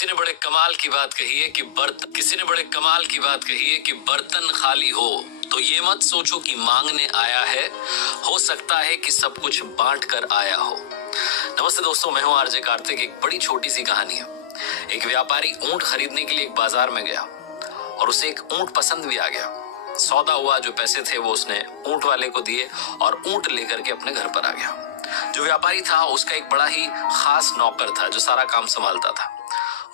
किसी ने बड़े कमाल की बात कही है कि बर्तन खाली हो तो ये मत सोचो कि मांगने आया है, हो सकता है कि सब कुछ बांट कर आया हो। नमस्ते दोस्तों, मैं हूं आरजे कार्तिक। एक बड़ी छोटी सी कहानी है। एक व्यापारी ऊंट खरीदने के लिए एक बाजार में गया और उसे एक ऊंट पसंद भी आ गया। सौदा हुआ, जो पैसे थे वो उसने ऊंट वाले को दिए और ऊंट लेकर के अपने घर पर आ गया। जो व्यापारी था उसका एक बड़ा ही खास नौकर था जो सारा काम संभालता था।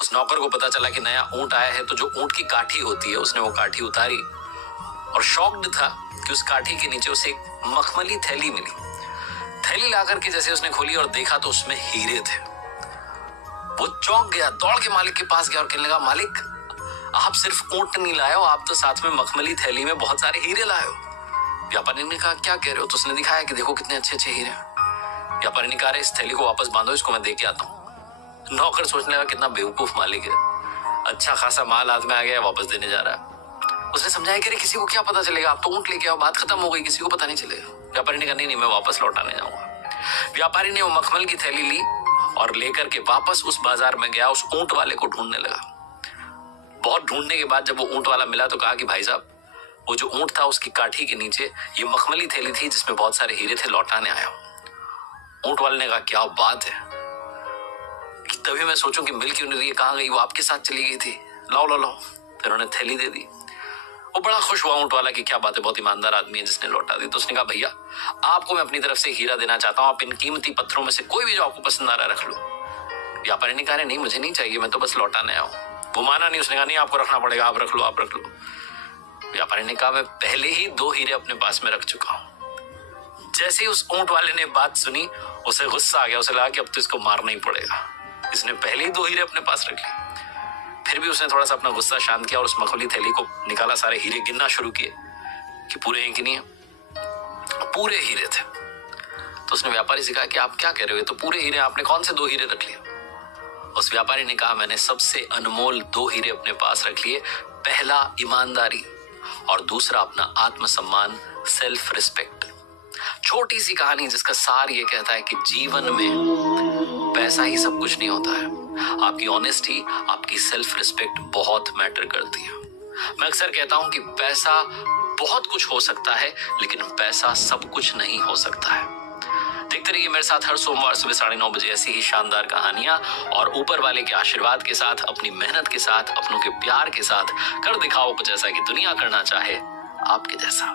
उस नौकर को पता चला कि नया ऊंट आया है, तो जो ऊंट की काठी होती है उसने वो काठी उतारी और शॉक्ड था कि उस काठी के नीचे उसे एक मखमली थैली मिली। थैली लाकर के जैसे उसने खोली और देखा तो उसमें हीरे थे। वो चौंक गया, दौड़ के मालिक के पास गया और कहने लगा, मालिक आप सिर्फ ऊंट नहीं लाए हो, आप तो साथ में मखमली थैली में बहुत सारे हीरे लाए हो। व्यापारी ने कहा, क्या कह रहे हो? तो उसने दिखाया कि देखो कितने अच्छे अच्छे हीरे हैं। व्यापारी ने कहा, इस थैली को वापस बांधो, इसको मैं दे के आता हूँ। नौकर सोचने लगा कितना बेवकूफ मालिक है, अच्छा खासा माल हाथ में आ गया, वापस देने जा रहा है। उसने समझाया कि किसी को क्या पता चलेगा, आप तो ऊंट लेके आओ, बात खत्म हो गई, किसी को पता नहीं चलेगा। व्यापारी ने कहा, नहीं मैं वापस लौटाने जाऊंगा। व्यापारी ने वो मखमल की थैली ली और लेकर के वापस उस बाजार में गया, उस ऊंट वाले को ढूंढने लगा। बहुत ढूंढने के बाद जब वो ऊंट वाला मिला तो कहा कि भाई साहब, वो जो ऊंट था उसकी काठी के नीचे ये मखमली थैली थी जिसमें बहुत सारे हीरे थे, लौटाने आया हूं। ऊंट वाले ने कहा, क्या बात है, तभी मैं सोचूं कि मिल क्यों नहीं रही है, कहां गई, वो आपके साथ चली गई थी, लाओ लो लो। फिर उन्होंने थैली दे दी। वो बड़ा खुश हुआ ऊंट वाला कि क्या बात है, बहुत ईमानदार आदमी है जिसने लौटा दी। तो उसने कहा, भैया आपको मैं अपनी तरफ से हीरा देना चाहता हूं, आप इन कीमती पत्थरों में से कोई भी जो आपको पसंद आ रहा है रख लो। व्यापारी ने कहा, नहीं मुझे नहीं चाहिए, मैं तो बस लौटाने आया हूं। वो माना नहीं, उसने कहा, नहीं आपको रखना पड़ेगा, आप रख लो, आप रख लो। व्यापारी ने कहा, मैं पहले ही 2 हीरे अपने पास में रख चुका हूं। जैसे ही उस ऊंट वाले ने बात सुनी उसे गुस्सा आ गया। उसे लगा कि अब तो इसको मारना ही पड़ेगा, इसने पहले ही 2 हीरे अपने पास रख लिए। फिर भी उसने थोड़ा सा अपना गुस्सा शांत किया और उस मखमली थैली को निकाला, सारे हीरे गिनना शुरू किए कि पूरे हैं कि नहीं है। पूरे हीरे थे। तो उसने व्यापारी से कहा कि आप क्या कह रहे हो, तो पूरे हीरे, आपने कौन से 2 हीरे रख लिए? उस व्यापारी ने कहा, मैंने सबसे अनमोल 2 हीरे अपने पास रख लिए। पहला ईमानदारी और दूसरा अपना आत्मसम्मान, सेल्फ रिस्पेक्ट। छोटी सी कहानी जिसका सार ये कहता है कि जीवन में पैसा ही सब कुछ नहीं होता है, आपकी ऑनेस्टी, आपकी सेल्फ रिस्पेक्ट बहुत मैटर करती है। मैं अक्सर कहता हूं कि पैसा बहुत कुछ हो सकता है लेकिन पैसा सब कुछ नहीं हो सकता है। देखते रहिए मेरे साथ हर सोमवार सुबह 9:30 बजे ऐसी ही शानदार कहानियां, और ऊपर वाले के आशीर्वाद के साथ, अपनी मेहनत के साथ, अपनों के प्यार के साथ कर दिखाओ कुछ ऐसा कि दुनिया करना चाहे आपके जैसा।